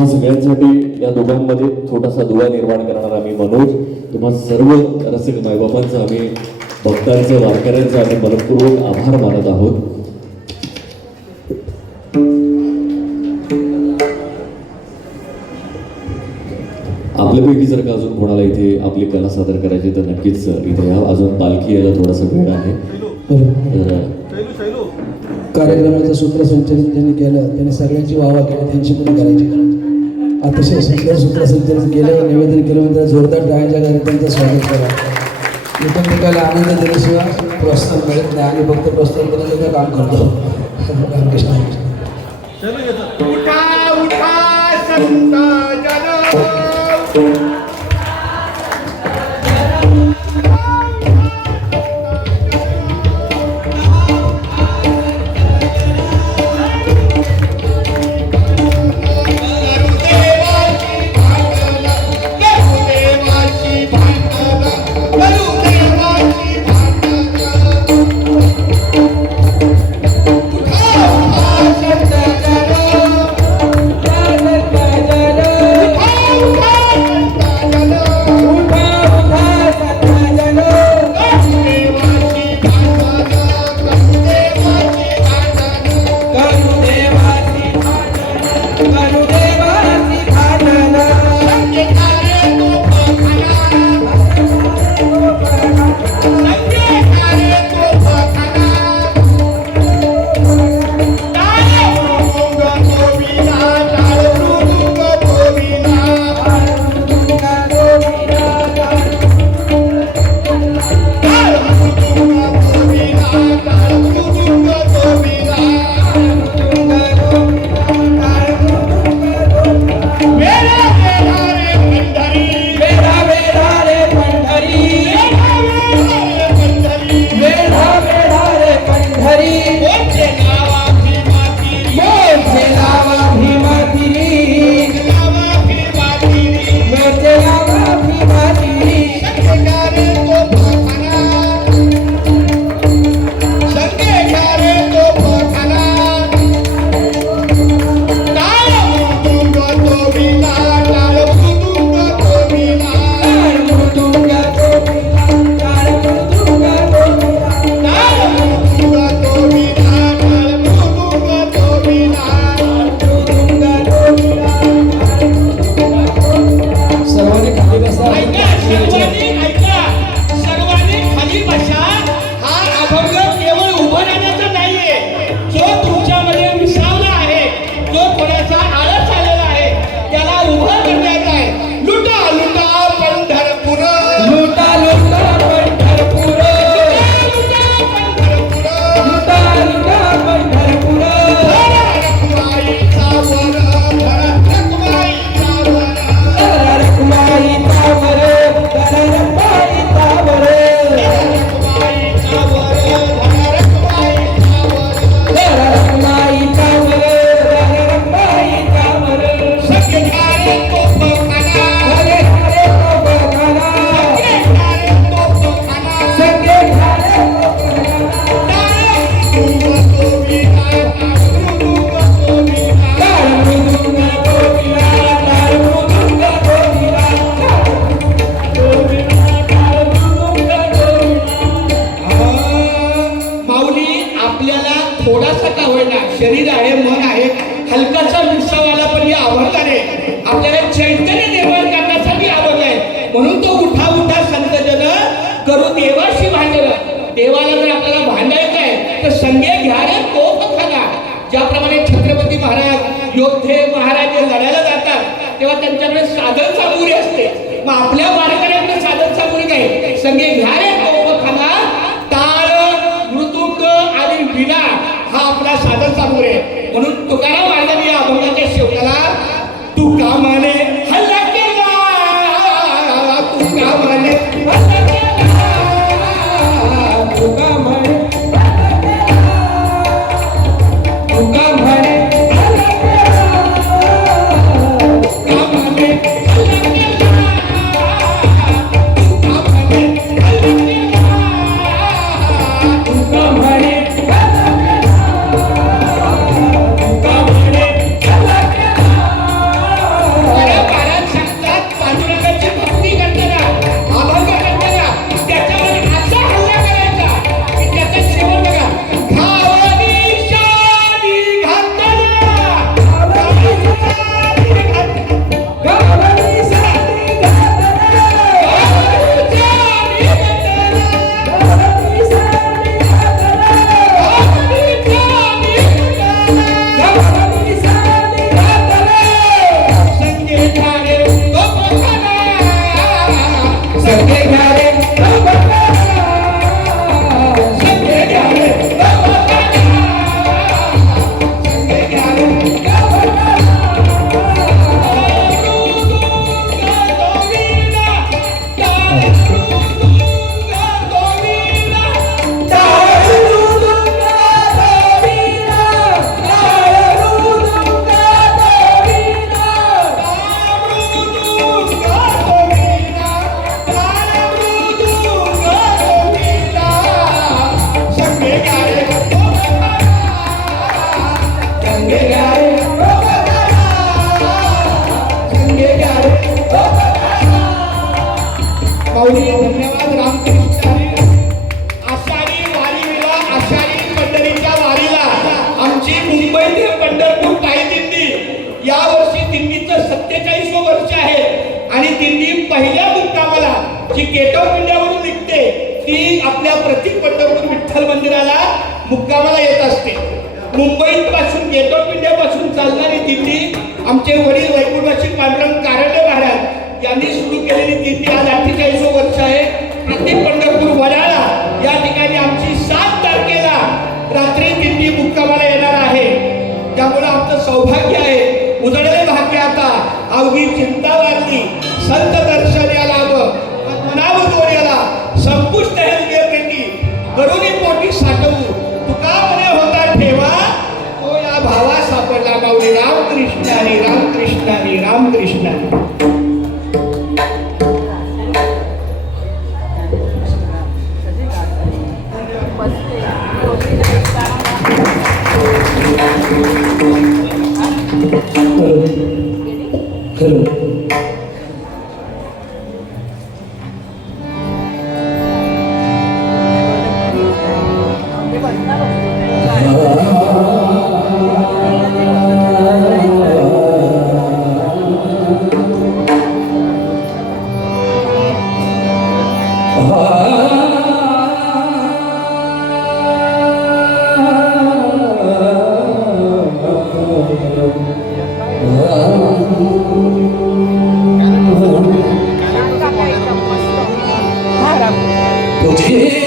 सगळ्यांसाठी या दोघांमध्ये छोटासा दुवा निर्माण करणार आम्ही मनोज. तुम्हा सर्व रसिक मायबापांचं आम्ही भक्तांचं वारकऱ्यांचं आम्ही मनपूर्वक आभार मानत आहोत. आपल्यापैकी जर का अजून कोणाला इथे आपली कला सादर करायची तर नक्कीच इथे या. अजून पालखी यायला थोडासा वेळ आहे. कार्यक्रमाचं सूत्रसंचलन ज्यांनी केलं त्यांनी सगळ्यांची वाहवा केली, त्यांची पण करायची. अतिशय सुंदर सूत्रसंचलन केलं, निवेदन केल्यानंतर जोरदार टाळ्यांच्या गाडी त्यांचं स्वागत करा. एकमेकाला आनंद दिल्याशिवाय प्रोत्साहन मिळत नाही आणि फक्त प्रोत्साहन करण्याचं काम करतो. रामकृष्ण. शरीर आहे, मन आहे, हलकाचा विसावाला पण आवडला रे. आपल्याला चैतन्य निर्माण करण्यासाठी आवड आहे. म्हणून तो उठा उठा संत जन करू देवाशी भांडण. देवाला जर आपल्याला भांडायचं आहे तर संगे घ्या रे तोफ खाना. ज्याप्रमाणे छत्रपती महाराज योद्धे महाराज जे लढायला जातात तेव्हा त्यांच्याकडे साधन सामुग्री असते. मग आपल्या वारकऱ्यांकडे साधन सामुग्री काय? संगे घ्या रे तोफ खाना. टाळ, मृदुंग आणि विणा हा आपला साधन सामुग्री आहे. म्हणून तुकाराम महाराजांनी या अभंगाच्या शेवटाला तुका माने हल्ला केला, तुका माने हल्ला केला, तुका माने तुका माने हल्ला केला, तुका माने हल्ला केला, तुका माने हल्ला केला, तुका माने हल्ला केला, तुका माने दिंडीचं 47वं वर्ष आहे आणि दिंडी पहिल्या मुक्कामाला जी गेट ऑफ इंडियावरून निघते ती आपल्या प्रतीक पंढरपूर विठ्ठल मंदिराला मुक्कामाला येत असते. मुंबईत पासून गेट ऑफ इंडिया पासून चालणारी दिंडी आमचे वडील वैकुंठवासी पांडुरंग कारंडे महाराज यांनी सुरू केलेली दिंडी आज 48वं वर्ष आहे. प्रतीक पंढरपूर वडाळा या ठिकाणी आमची 7 तारखेला रात्री दिंडी मुक्कामाला येणार आहे. त्यामुळे आमचं सौभाग्य आहे, उजळले भाग्य आता. अवघी चिंता वारली, संत दर्शन याला मनाव जोड्याला, संपुष्ट हेलगे पेटी करुणी पोटी साठवू, तुका मने होता ठेवा, तो या भावा सापडला माऊली. रामकृष्ण हरी, रामकृष्ण हरी, रामकृष्ण हरी. खरं तुझे